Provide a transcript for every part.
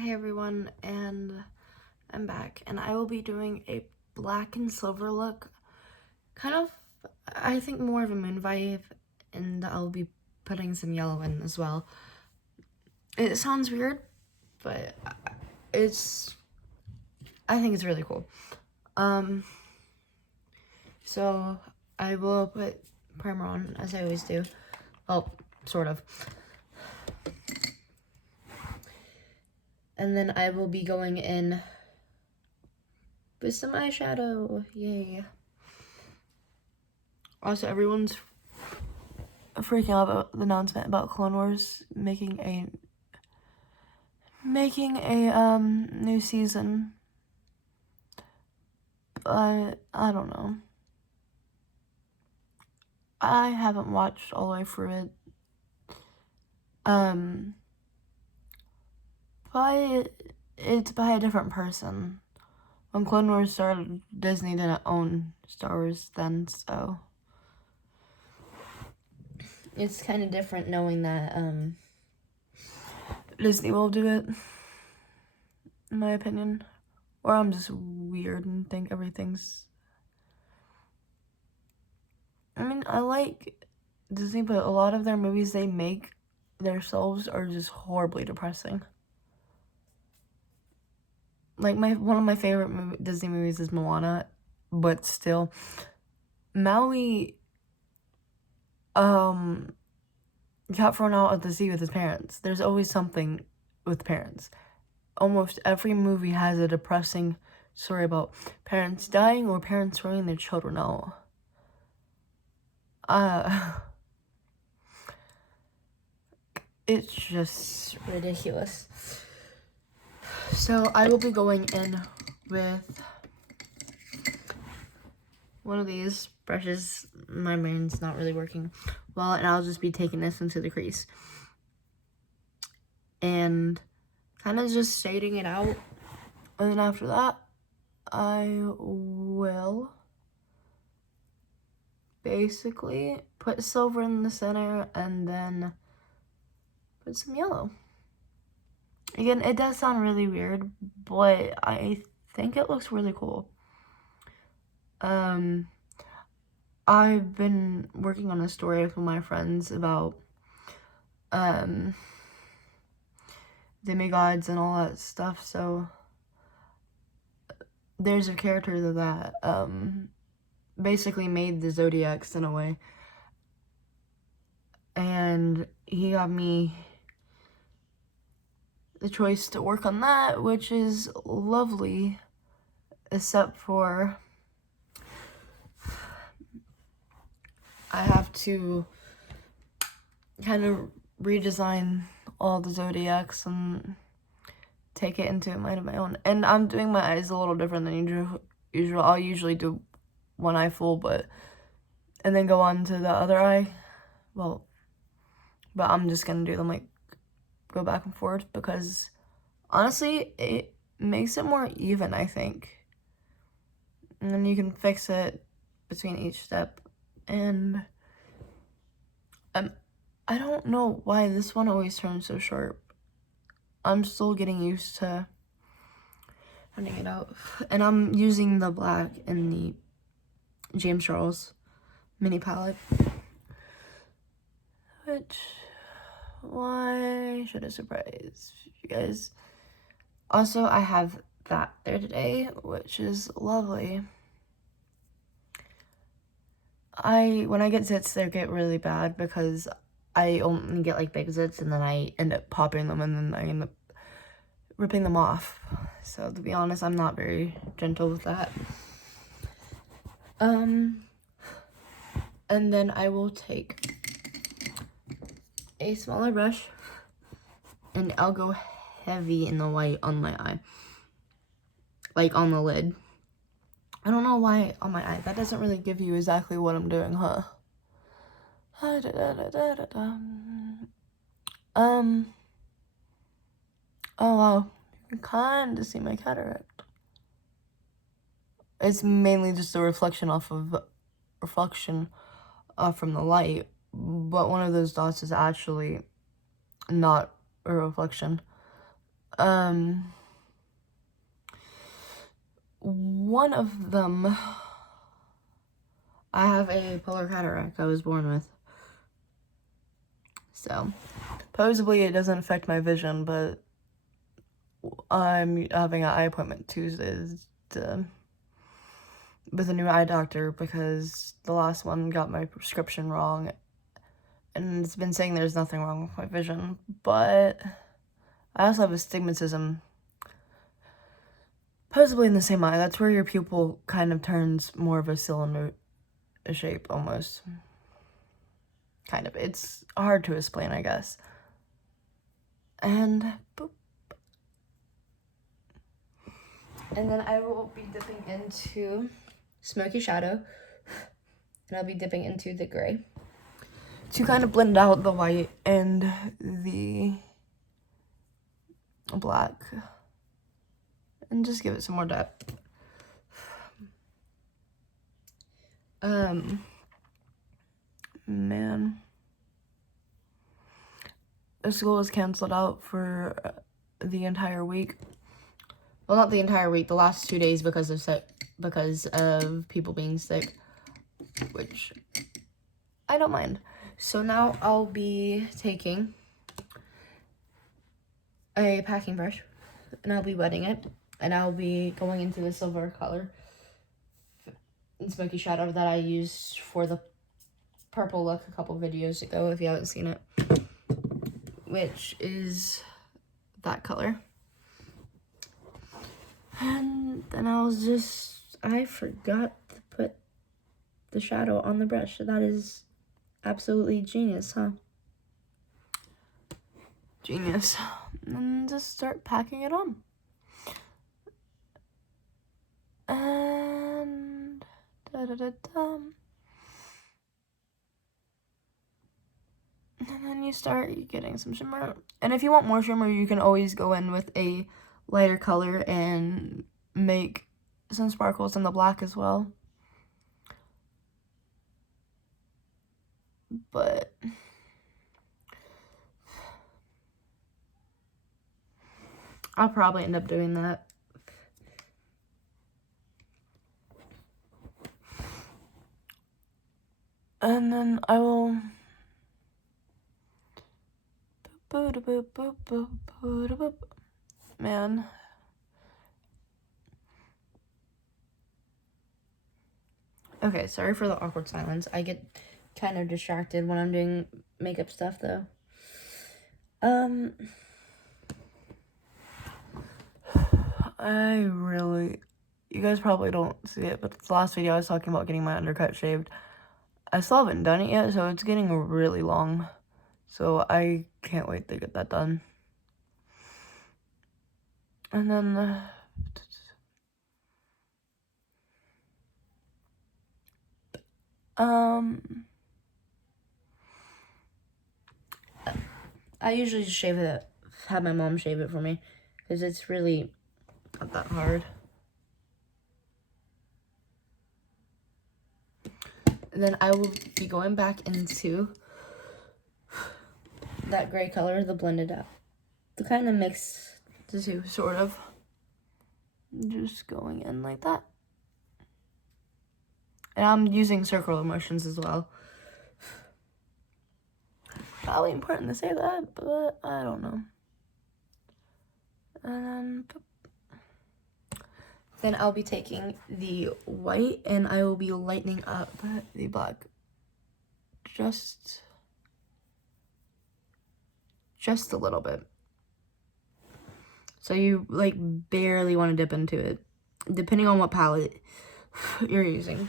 Hey everyone, and I'm back, and I will be doing a black and silver look, kind of, I think more of a moon vibe, and I'll be putting some yellow in as well. It sounds weird, but I think it's really cool. So I will put primer on, as I always do. Well, sort of. And then I will be going in with some eyeshadow. Yay. Also, everyone's freaking out about the announcement about Clone Wars making a new season. But I don't know. I haven't watched all the way through it. But it's by a different person. When Clone Wars started, Disney didn't own Star Wars then, so it's kind of different knowing that Disney will do it, in my opinion. Or I'm just weird and think everything's... I mean, I like Disney, but a lot of their movies they make themselves are just horribly depressing. Like, one of my favorite Disney movies is Moana, but still, Maui got thrown out of the sea with his parents. There's always something with parents. Almost every movie has a depressing story about parents dying or parents throwing their children out. It's just ridiculous. So I will be going in with one of these brushes. My brain's not really working well, and I'll just be taking this into the crease and kind of just shading it out. And then after that, I will basically put silver in the center and then put some yellow. Again, it does sound really weird, but I think it looks really cool. I've been working on a story with my friends about demigods and all that stuff, so there's a character that basically made the zodiacs in a way, and he got me the choice to work on that, which is lovely, except for I have to kind of redesign all the zodiacs and take it into a mind of my own. And I'm doing my eyes a little different than usual. I'll usually do one eye full, and then go on to the other eye. Well, but I'm just gonna do them like go back and forth because honestly, it makes it more even, I think. And then you can fix it between each step. And I don't know why this one always turns so sharp. I'm still getting used to finding it out. And I'm using the black in the James Charles mini palette. Which, why should I surprise you guys? Also, I have that there today, which is lovely. When I get zits, they get really bad because I only get like big zits and then I end up popping them and then I end up ripping them off. So to be honest, I'm not very gentle with that. And then I will take a smaller brush and I'll go heavy in the white on my eye. Like on the lid. I don't know why on my eye. That doesn't really give you exactly what I'm doing, huh? Oh wow. You can kind of see my cataract. It's mainly just a reflection from the light, but one of those dots is actually not a reflection. One of them, I have a polar cataract I was born with. So, supposedly it doesn't affect my vision, but I'm having an eye appointment Tuesday with a new eye doctor because the last one got my prescription wrong. And it's been saying there's nothing wrong with my vision, but I also have astigmatism, possibly in the same eye. That's where your pupil kind of turns more of a cylinder shape, almost. Kind of. It's hard to explain, I guess. And boop. And then I will be dipping into smoky shadow, and I'll be dipping into the gray to kind of blend out the white and the black and just give it some more depth. Man, the school was canceled out for the entire week. Well, not the entire week, the last 2 days because of people being sick, which I don't mind. So now I'll be taking a packing brush and I'll be wetting it, and I'll be going into the silver color in smoky shadow that I used for the purple look a couple videos ago, if you haven't seen it, which is that color. And then I forgot to put the shadow on the brush. That is absolutely genius, huh? Genius. And just start packing it on. And and then you start getting some shimmer. And if you want more shimmer, you can always go in with a lighter color and make some sparkles in the black as well. But I'll probably end up doing that. And then I will man. Okay, sorry for the awkward silence. I get kind of distracted when I'm doing makeup stuff, though. You guys probably don't see it, but the last video I was talking about getting my undercut shaved. I still haven't done it yet, so it's getting really long. So I can't wait to get that done. And then I usually just have my mom shave it for me, because it's really not that hard. And then I will be going back into that gray color, the blended out, to kind of mix the two, sort of. Just going in like that. And I'm using circular motions as well. Probably important to say that, but I don't know. And then I'll be taking the white and I will be lightening up the black just a little bit. So you like barely want to dip into it, depending on what palette you're using.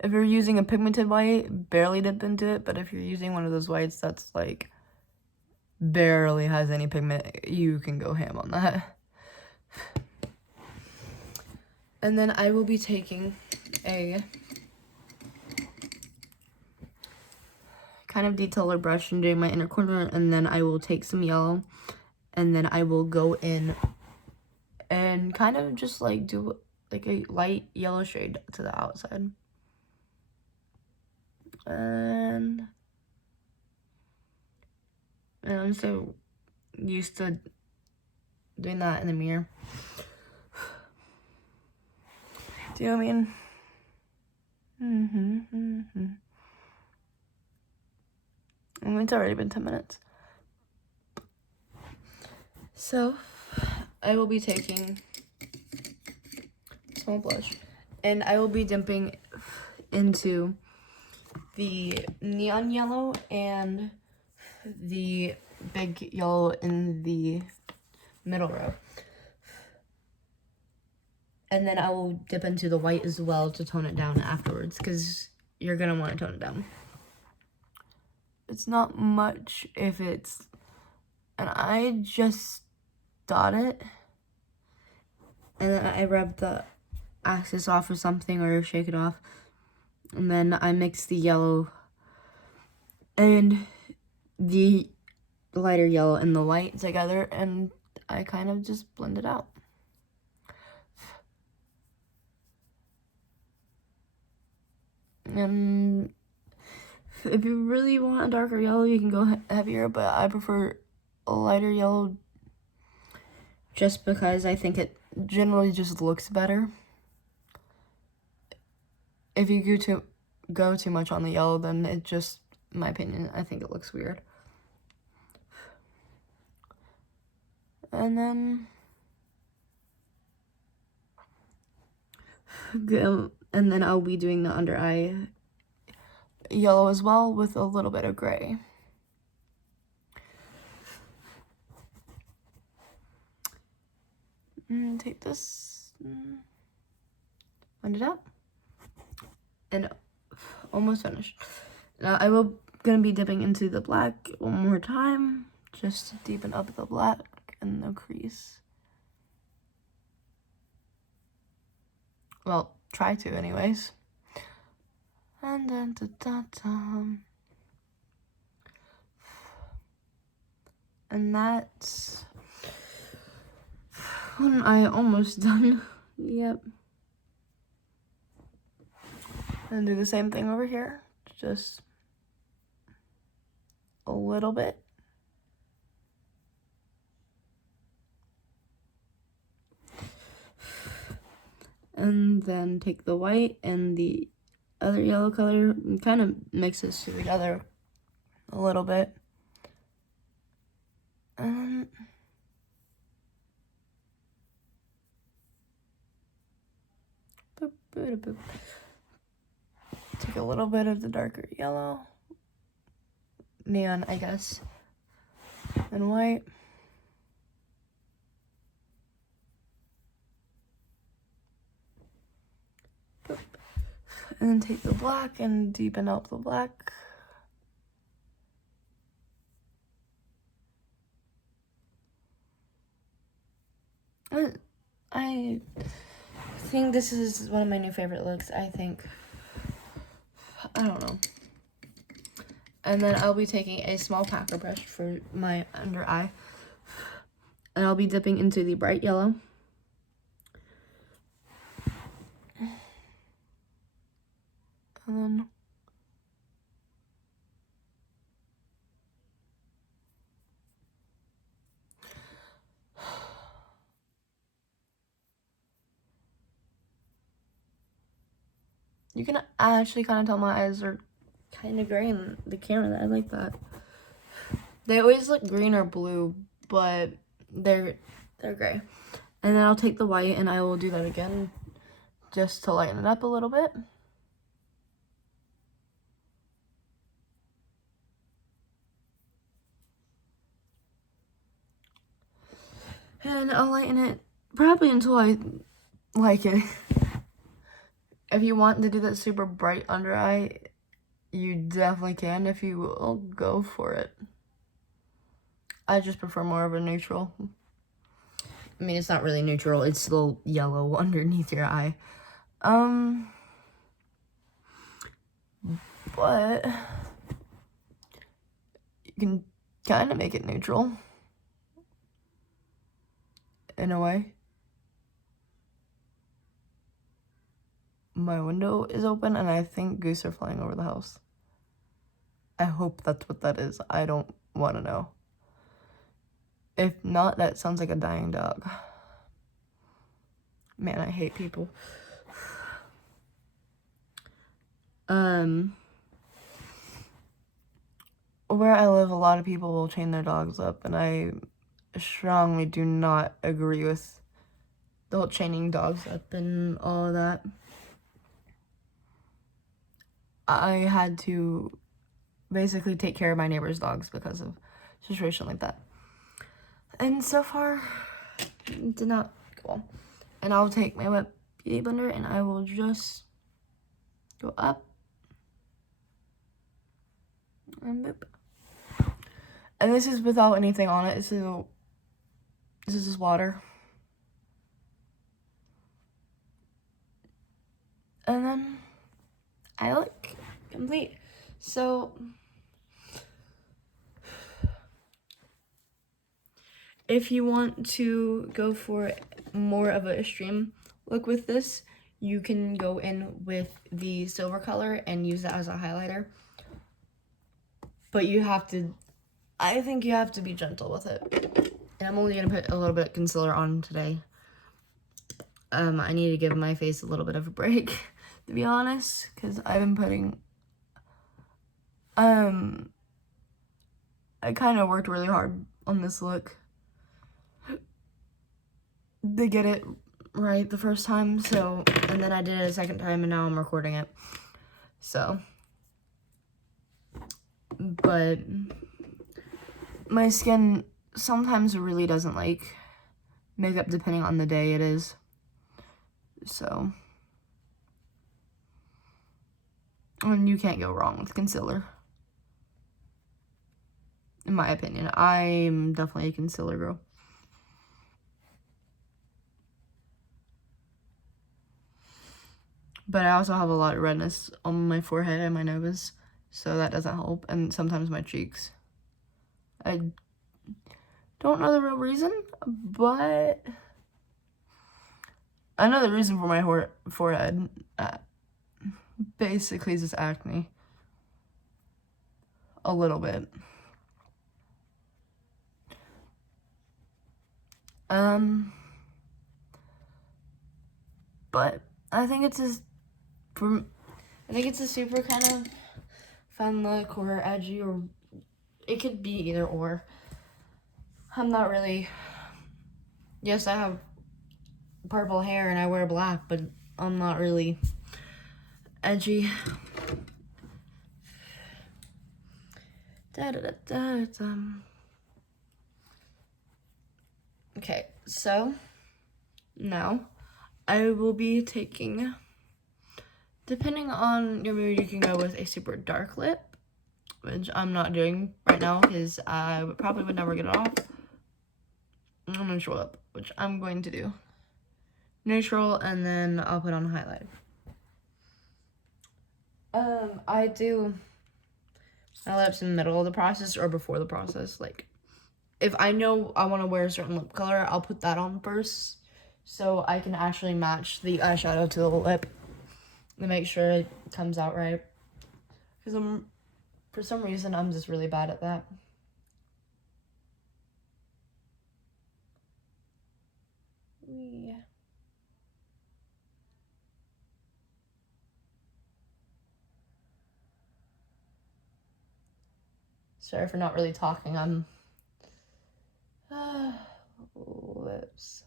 If you're using a pigmented white, barely dip into it, but if you're using one of those whites that's like barely has any pigment, you can go ham on that. And then I will be taking a kind of detailer brush and doing my inner corner, and then I will take some yellow, and then I will go in and kind of just like do like a light yellow shade to the outside. And And I'm so used to doing that in the mirror. Do you know what I mean? And it's already been 10 minutes. So, I will be taking a small blush, and I will be dipping into the neon yellow and the big yellow in the middle row. And then I will dip into the white as well to tone it down afterwards, because you're going to want to tone it down. It's not much if it's... And I just dot it, and then I rub the axis off or something, or shake it off, and then I mix the yellow and the lighter yellow and the white together, and I kind of just blend it out. And if you really want a darker yellow, you can go heavier, but I prefer a lighter yellow just because I think it generally just looks better. If you go too much on the yellow, then it just, in my opinion, I think it looks weird. And then I'll be doing the under eye yellow as well with a little bit of gray. And take this, blend it out, and almost finished. Now I will gonna be dipping into the black one more time just to deepen up the black and the crease. Well, try to anyways. And then and that's one eye almost done. Yep. And do the same thing over here, just a little bit. And then take the white and the other yellow color and kind of mix this together a little bit. Boop, boop, boop. Take a little bit of the darker yellow, neon, I guess, and white. Boop. And then take the black and deepen up the black. I think this is one of my new favorite looks, I think. I don't know. And then I'll be taking a small packer brush for my under eye. And I'll be dipping into the bright yellow. And then you can actually kind of tell my eyes are kind of gray in the camera. I like that. They always look green or blue, but they're gray. And then I'll take the white and I will do that again just to lighten it up a little bit. And I'll lighten it probably until I like it. If you want to do that super bright under eye, you definitely can. If you will, go for it. I just prefer more of a neutral. I mean, it's not really neutral. It's still yellow underneath your eye. But you can kind of make it neutral in a way. My window is open and I think geese are flying over the house. I hope that's what that is. I don't want to know. If not, that sounds like a dying dog. Man, I hate people. Where I live, a lot of people will chain their dogs up, and I strongly do not agree with the whole chaining dogs up and all of that. I had to basically take care of my neighbor's dogs because of a situation like that. And so far, it did not go well. And I'll take my wet beauty blender and I will just go up and boop. And this is without anything on it. This is just water. And then I look complete. So if you want to go for more of a extreme look with this, you can go in with the silver color and use that as a highlighter. But you have to, I think you have to be gentle with it. And I'm only gonna put a little bit of concealer on today. I need to give my face a little bit of a break, to be honest, because I've been putting, I kind of worked really hard on this look to get it right the first time, so, and then I did it a second time, and now I'm recording it, so, but my skin sometimes really doesn't like makeup depending on the day it is, so, and you can't go wrong with concealer. In my opinion, I'm definitely a concealer girl. But I also have a lot of redness on my forehead and my nose, so that doesn't help, and sometimes my cheeks. I don't know the real reason, but I know the reason for my forehead. Basically, just acne. A little bit. But I think it's a super kind of fun look, or edgy, or it could be either or. I'm not really, yes, I have purple hair and I wear black, but I'm not really edgy. Okay, so now I will be taking, depending on your mood, you can go with a super dark lip, which I'm not doing right now because I probably would never get it off. I'm neutral lip, which I'm going to do. Neutral, and then I'll put on a highlight. I do my lips in the middle of the process or before the process. Like, if I know I want to wear a certain lip color, I'll put that on first, so I can actually match the eyeshadow to the lip to make sure it comes out right. Because for some reason, I'm just really bad at that. Yeah. Sorry for not really talking. I'm lips.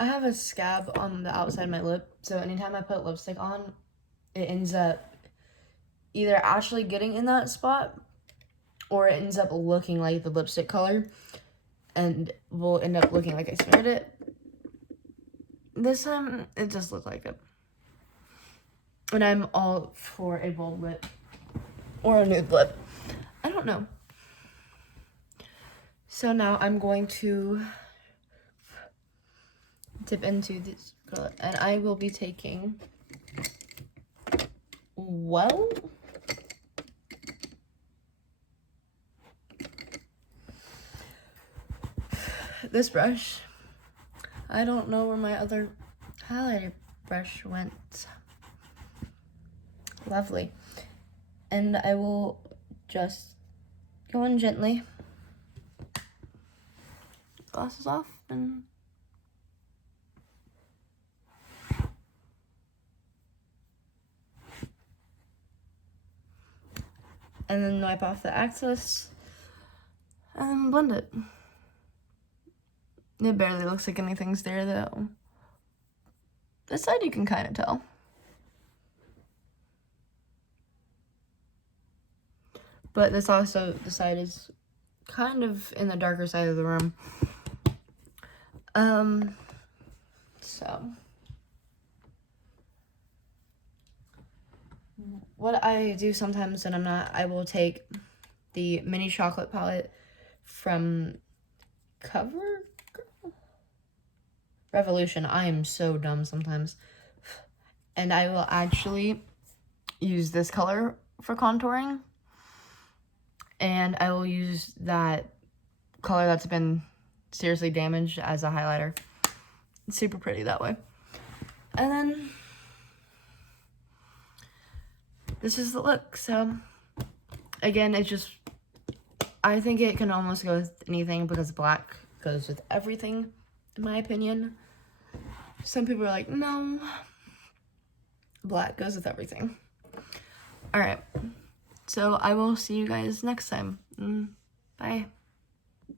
I have a scab on the outside of my lip, so anytime I put lipstick on, it ends up either actually getting in that spot, or it ends up looking like the lipstick color, and will end up looking like I smeared it. this time it just looked like it. And I'm all for a bold lip or a nude lip. I don't know. So now I'm going to dip into this color, and I will be taking, well, this brush. I don't know where my other highlighter brush went. Lovely. And I will just go in gently. Glasses off and then wipe off the excess and then blend it. It barely looks like anything's there though. This side you can kind of tell. But this also, the side is kind of in the darker side of the room. So what I do sometimes when I'm not, I will take the mini chocolate palette from Cover Revolution. I am so dumb sometimes. And I will actually use this color for contouring. And I will use that color that's been seriously damaged as a highlighter. It's super pretty that way. And then this is the look. So again, it's just, I think it can almost go with anything because black goes with everything, in my opinion. Some people are like, no, black goes with everything. All right. So I will see you guys next time. Bye.